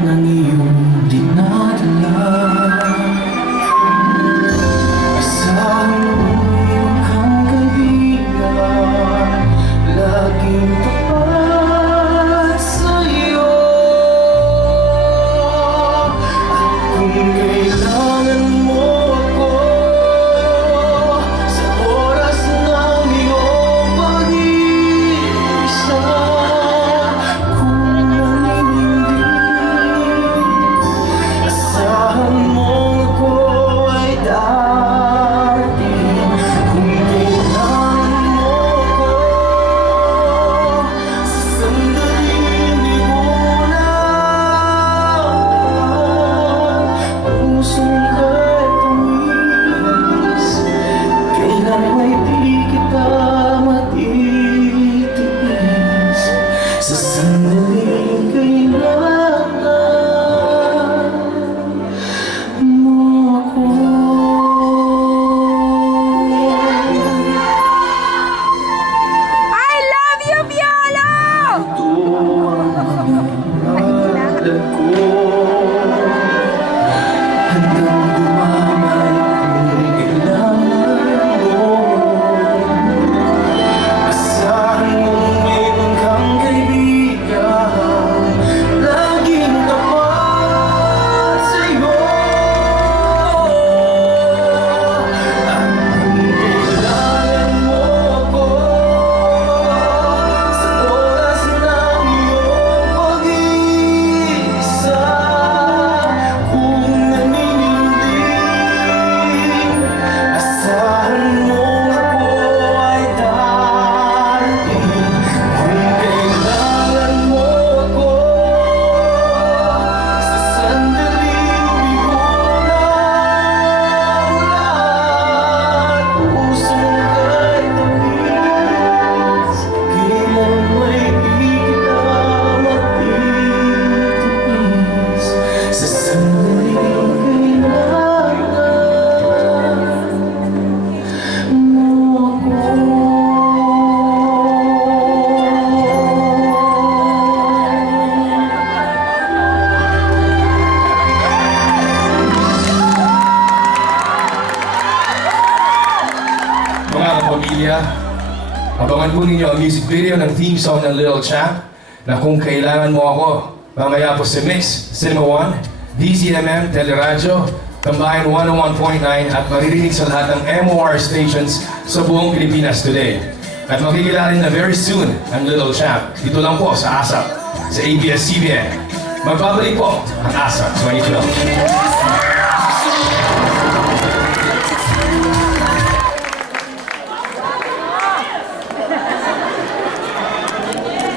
ng iyong dinadala. Asahan mo iyong kang kaibigan, laging tapat sa'yo. At kung kailangan mo ako sa oras ng iyong pag-iisa, asahan mo ako ay darating. Kung kailangan mo ako sa sandaling di ko nalaman, pusong kay tamis, kailan ay di kita matitiis. Sa sandaling kailangan pamilya, abangan po ninyo ang music video ng theme song ng Little Champ na Kung Kailangan Mo Ako, mamaya po sa Mix, Cinema 1, DZMM, Teleradyo, Tambayan 101.9 at maririnig sa lahat ng MOR stations sa buong Pilipinas today. At makikilala na very soon ang Little Champ dito lang po sa ASAP, sa ABS-CBN. Magbabalik po ang ASAP 2012.